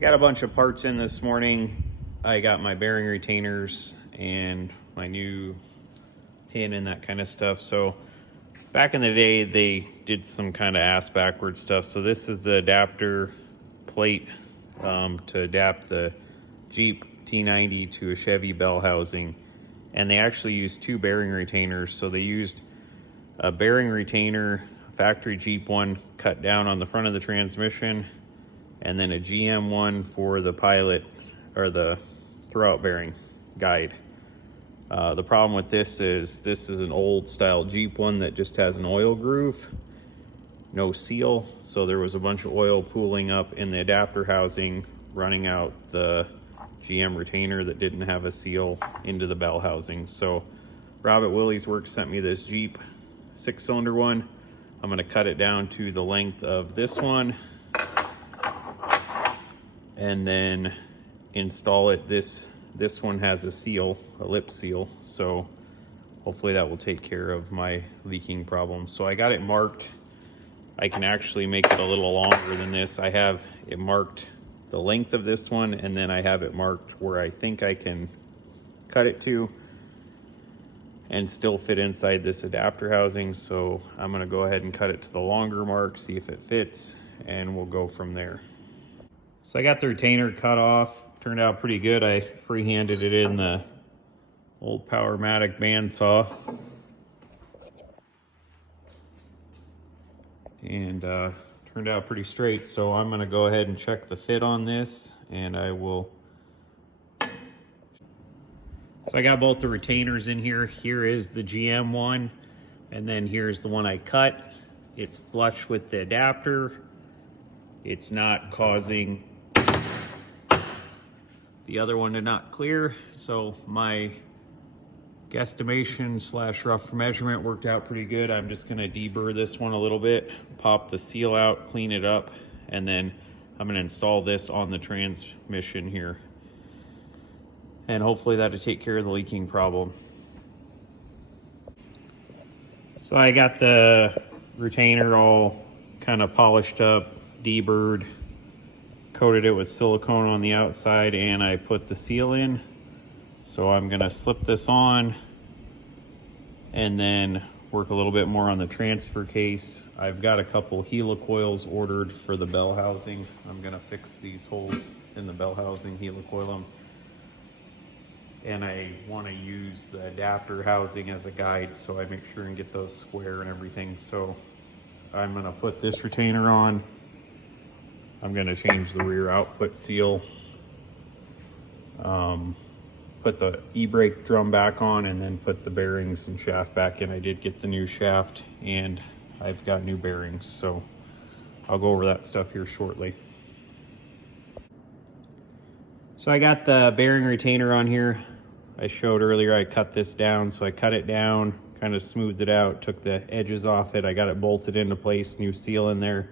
I got a bunch of parts in this morning. I got my bearing retainers and my new pin and that kind of stuff. So back in the day, they did some kind of ass backwards stuff. So this is the adapter plate to adapt the Jeep T90 to a Chevy bell housing. And they actually used two bearing retainers. So they used a bearing retainer, factory Jeep one, cut down on the front of the transmission, and then a GM one for the pilot or the throwout bearing guide. The problem with this is an old style Jeep one that just has an oil groove, no seal. So there was a bunch of oil pooling up in the adapter housing, running out the GM retainer that didn't have a seal into the bell housing. So Rob at Willys Works sent me this Jeep 6-cylinder one. I'm gonna cut it down to the length of this one and then install it. This one has a seal, a lip seal, so hopefully that will take care of my leaking problem. So I got it marked. I can actually make it a little longer than this. I have it marked the length of this one, and then I have it marked where I think I can cut it to and still fit inside this adapter housing. So I'm gonna go ahead and cut it to the longer mark, see if it fits, and we'll go from there. So I got the retainer cut off, turned out pretty good. I freehanded it in the old Powermatic bandsaw. And turned out pretty straight. So I'm gonna go ahead and check the fit on this, and I will. So I got both the retainers in here. Here is the GM one, and then here's the one I cut. It's flush with the adapter. It's not causing the other one to not clear. So my guesstimation slash rough measurement worked out pretty good. I'm just gonna deburr this one a little bit, pop the seal out, clean it up, and then I'm gonna install this on the transmission here. And hopefully that'll take care of the leaking problem. So I got the retainer all kind of polished up, deburred, coated it with silicone on the outside, and I put the seal in. So I'm gonna slip this on and then work a little bit more on the transfer case. I've got a couple helicoils ordered for the bell housing. I'm gonna fix these holes in the bell housing, helicoil them. And I wanna use the adapter housing as a guide, so I make sure and get those square and everything. So I'm gonna put this retainer on. I'm gonna change the rear output seal, put the e-brake drum back on, and then put the bearings and shaft back in. I did get the new shaft and I've got new bearings, so I'll go over that stuff here shortly. So I got the bearing retainer on here. I showed earlier I cut this down, so I cut it down, kind of smoothed it out, took the edges off it. I got it bolted into place, new seal in there.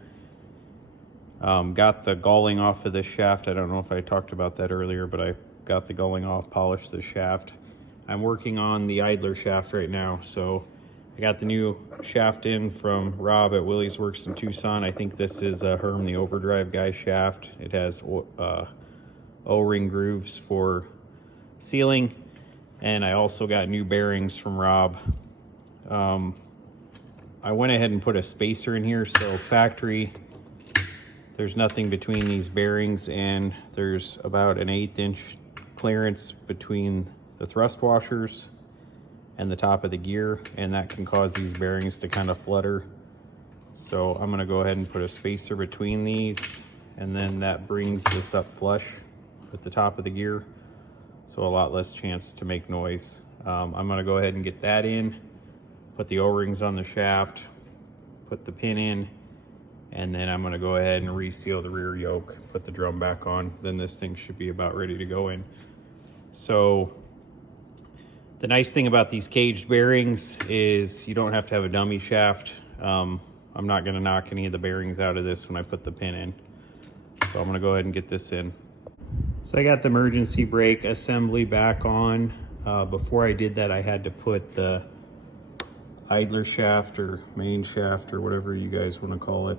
Got the galling off of this shaft. I don't know if I talked about that earlier, but I got the galling off, polished the shaft. I'm working on the idler shaft right now. So I got the new shaft in from Rob at Willys Works in Tucson. I think this is Herm, the overdrive guy shaft. It has O-ring grooves for sealing. And I also got new bearings from Rob. I went ahead and put a spacer in here. So factory, there's nothing between these bearings, and there's about an 1/8 inch clearance between the thrust washers and the top of the gear, and that can cause these bearings to kind of flutter. So I'm gonna go ahead and put a spacer between these, and then that brings this up flush with the top of the gear, so a lot less chance to make noise. I'm gonna go ahead and get that in, put the O-rings on the shaft, put the pin in, and then I'm gonna go ahead and reseal the rear yoke, put the drum back on. Then this thing should be about ready to go in. So the nice thing about these caged bearings is you don't have to have a dummy shaft. I'm not gonna knock any of the bearings out of this when I put the pin in. So I'm gonna go ahead and get this in. So I got the emergency brake assembly back on. Before I did that, I had to put the idler shaft or main shaft or whatever you guys want to call it,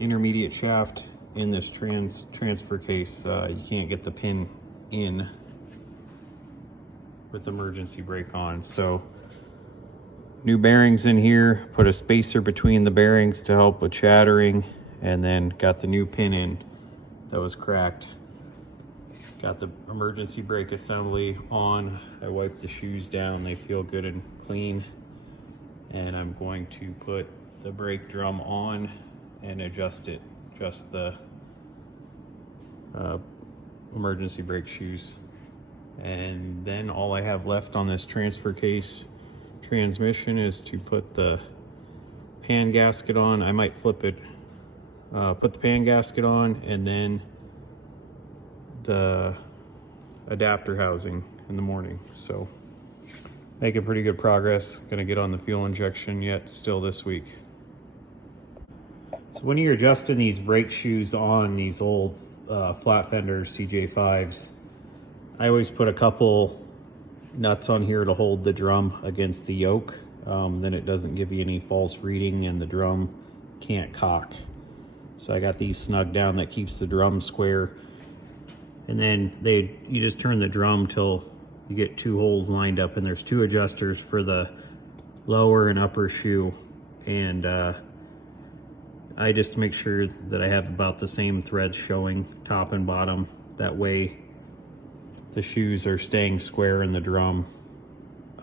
intermediate shaft in this transfer case, you can't get the pin in with emergency brake on. So new bearings in here, put a spacer between the bearings to help with chattering, and then got the new pin in that was cracked. Got the emergency brake assembly on. I wiped the shoes down, they feel good and clean. And I'm going to put the brake drum on and adjust the emergency brake shoes. And then all I have left on this transfer case transmission is to put the pan gasket on. I might flip it, put the pan gasket on, and then the adapter housing in the morning. So making pretty good progress. Gonna get on the fuel injection yet still this week. So when you're adjusting these brake shoes on these old flat fender Cj3as, I always put a couple nuts on here to hold the drum against the yoke. Then it doesn't give you any false reading and the drum can't cock. So I got these snug down, that keeps the drum square. And then you just turn the drum till you get two holes lined up, and there's two adjusters for the lower and upper shoe. And I just make sure that I have about the same threads showing top and bottom. That way the shoes are staying square in the drum,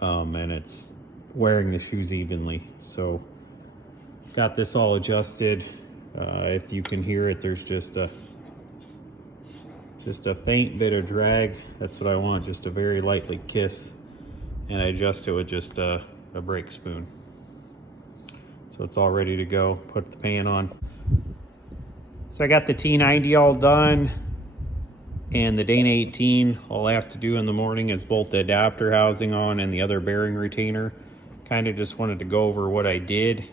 and it's wearing the shoes evenly. So got this all adjusted. If you can hear it, there's just a faint bit of drag. That's what I want, just a very lightly kiss. And I adjust it with just a brake spoon. So it's all ready to go. Put the pan on. So I got the T90 all done and the Dana 18. All I have to do in the morning is bolt the adapter housing on and the other bearing retainer. Kind of just wanted to go over what I did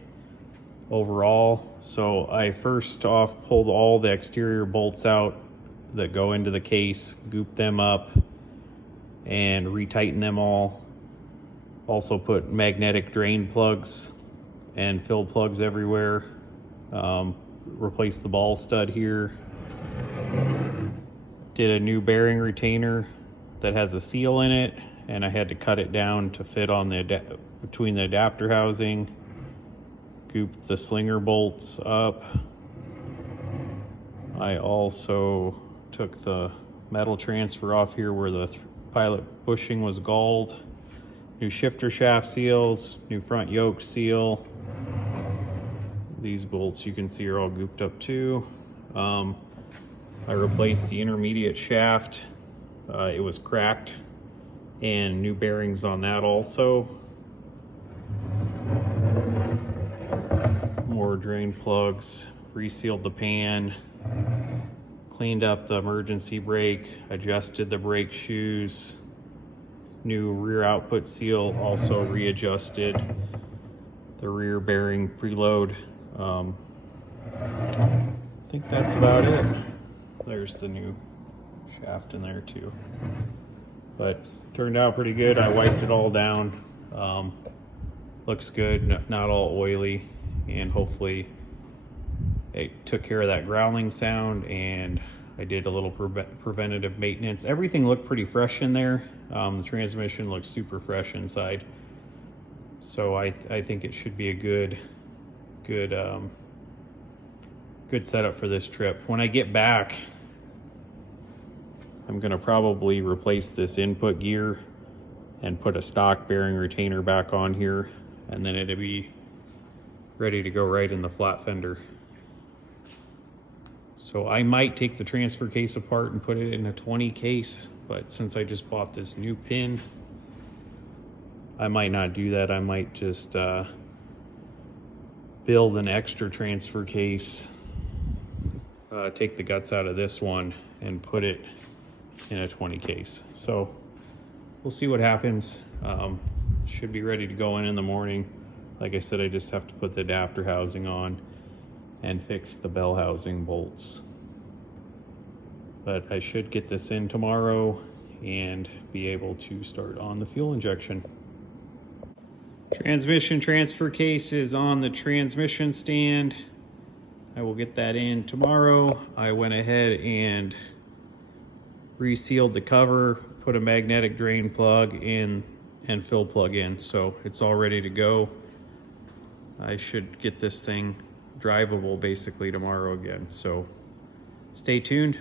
overall. So I first off pulled all the exterior bolts out that go into the case, goop them up and retighten them all. Also put magnetic drain plugs and fill plugs everywhere. Replace the ball stud here. Did a new bearing retainer that has a seal in it, and I had to cut it down to fit on the between the adapter housing. Gooped the slinger bolts up. I also took the metal transfer off here where the pilot bushing was galled. New shifter shaft seals, new front yoke seal. These bolts you can see are all gooped up too. I replaced the intermediate shaft. It was cracked, and new bearings on that also. More drain plugs, resealed the pan, cleaned up the emergency brake, adjusted the brake shoes, new rear output seal, also readjusted the rear bearing preload. I think that's about it. There's the new shaft in there too. But turned out pretty good. I wiped it all down. Looks good, not all oily, and hopefully it took care of that growling sound, and I did a little preventative maintenance. Everything looked pretty fresh in there. The transmission looks super fresh inside. So I think it should be a good setup for this trip. When I get back, I'm gonna probably replace this input gear and put a stock bearing retainer back on here, and then it'll be ready to go right in the flat fender. So I might take the transfer case apart and put it in a 20 case, but since I just bought this new pin, I might not do that. I might just build an extra transfer case, take the guts out of this one and put it in a 20 case. So we'll see what happens. Should be ready to go in the morning. Like I said, I just have to put the adapter housing on and fix the bell housing bolts. But I should get this in tomorrow and be able to start on the fuel injection. Transmission transfer case is on the transmission stand. I will get that in tomorrow. I went ahead and resealed the cover, put a magnetic drain plug in and fill plug in, so it's all ready to go. I should get this thing drivable basically tomorrow again, so stay tuned.